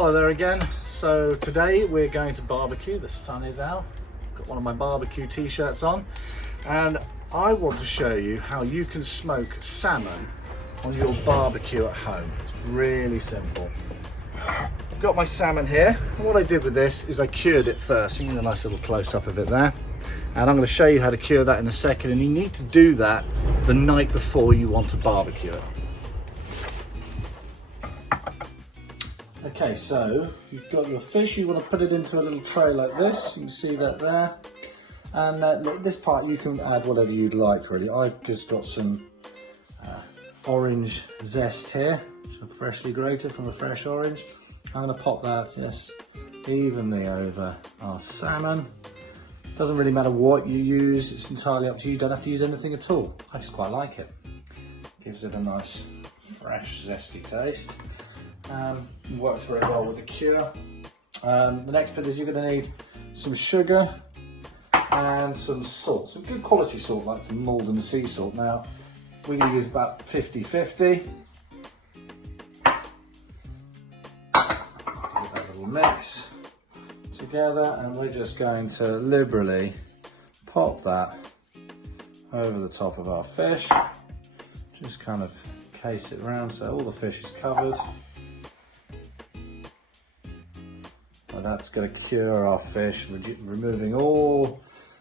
Hello there again. So today we're going to barbecue. The sun is out. Got one of my barbecue t-shirts on, and I want to show you how you can smoke salmon on your barbecue at home. It's really simple. I've got my salmon here, and what I did with this is I cured it first. You get a nice little close-up of it there, and I'm going to show you how to cure that in a second. And you need to do that the night before you want to barbecue it. Okay, so you've got your fish. You want to put it into a little tray like this. You can see that there. And look, this part you can add whatever you'd like, really. I've just got some orange zest here, so freshly grated from a fresh orange. I'm going to pop that just evenly over our salmon. Doesn't really matter what you use, it's entirely up to you. You don't have to use anything at all. I just quite like it. Gives it a nice, fresh, zesty taste. Works very well with the cure. The next bit is you're going to need some sugar and some salt, some good quality salt like from Malden sea salt. Now we're going to use about 50-50. Get that little mix together, and we're just going to liberally pop that over the top of our fish. Just kind of case it around so all the fish is covered. And that's going to cure our fish, removing all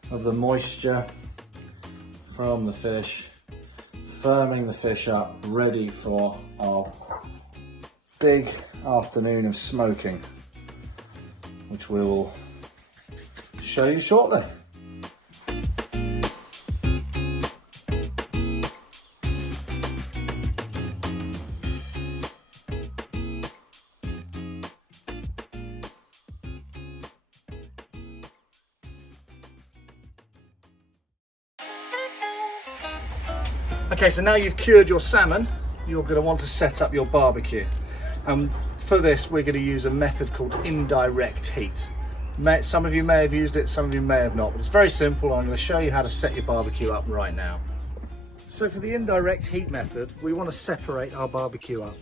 of the moisture from the fish, firming the fish up, ready for our big afternoon of smoking, which we will show you shortly. Okay, so now you've cured your salmon, you're going to want to set up your barbecue. For this, we're going to use a method called indirect heat. Some of you may have used it, some of you may have not, but it's very simple. I'm going to show you how to set your barbecue up right now. So for the indirect heat method, we want to separate our barbecue up.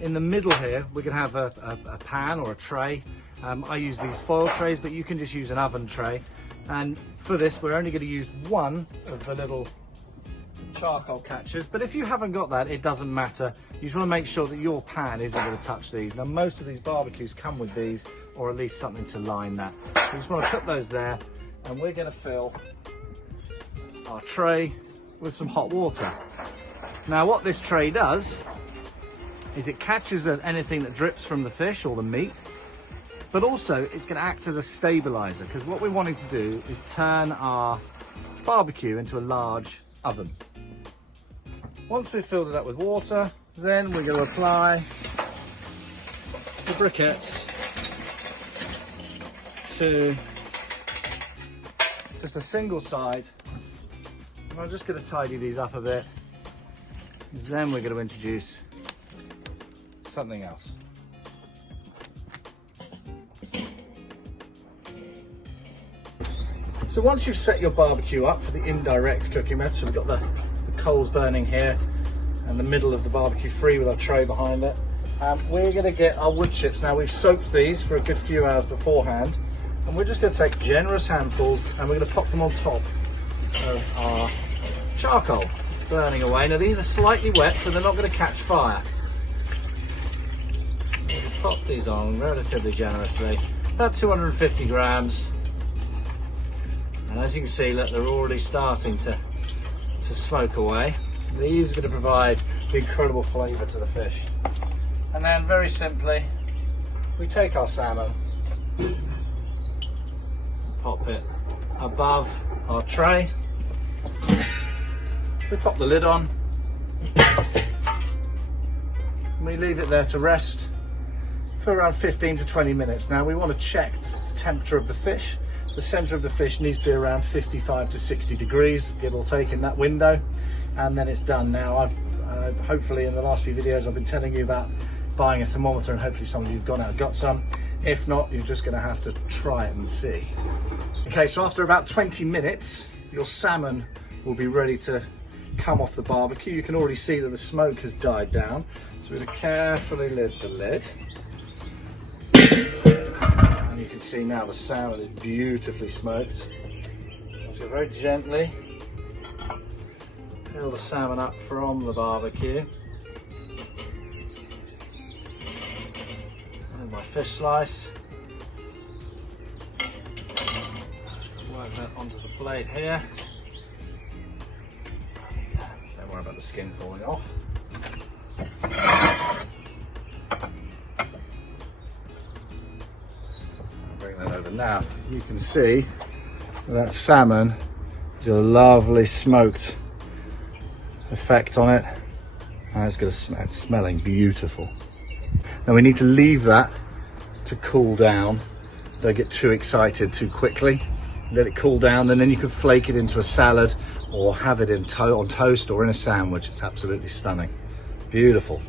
In the middle here, we're going to have a pan or a tray. I use these foil trays, but you can just use an oven tray. And for this, we're only going to use one of the little charcoal catchers, but if you haven't got that, it doesn't matter. You just want to make sure that your pan isn't going to touch these. Now most of these barbecues come with these, or at least something to line that. So you just want to put those there, and we're going to fill our tray with some hot water. Now what this tray does is it catches anything that drips from the fish or the meat, but also it's going to act as a stabilizer, because what we're wanting to do is turn our barbecue into a large oven. Once we've filled it up with water, then we're going to apply the briquettes to just a single side. And I'm just going to tidy these up a bit. Then we're going to introduce something else. So once you've set your barbecue up for the indirect cooking method, so we've got the coals burning here and the middle of the barbecue free with our tray behind it. We're going to get our wood chips. Now we've soaked these for a good few hours beforehand, and we're just going to take generous handfuls and we're going to pop them on top of our charcoal burning away. Now these are slightly wet, so they're not going to catch fire. We'll just pop these on relatively generously, about 250 grams. And as you can see, look, they're already starting to smoke away. These are going to provide the incredible flavour to the fish. And then very simply, we take our salmon, pop it above our tray, we pop the lid on, and we leave it there to rest for around 15 to 20 minutes. Now we want to check the temperature of the fish. The centre of the fish needs to be around 55 to 60 degrees, give or take, in that window, and then it's done. Now I've hopefully in the last few videos I've been telling you about buying a thermometer, and hopefully some of you have gone out and got some. If not, you're just going to have to try it and see. Okay, so after about 20 minutes your salmon will be ready to come off the barbecue. You can already see that the smoke has died down, so we're going to carefully lid the lid. see now the salmon is beautifully smoked. So very gently peel the salmon up from the barbecue. And my fish slice. Just work that onto the plate here. Don't worry about the skin falling off. Bring that over now. You can see that salmon is a lovely smoked effect on it, and it's smelling beautiful. Now we need to leave that to cool down. Don't get too excited too quickly. Let it cool down, and then you can flake it into a salad or have it on toast or in a sandwich. It's absolutely stunning. Beautiful.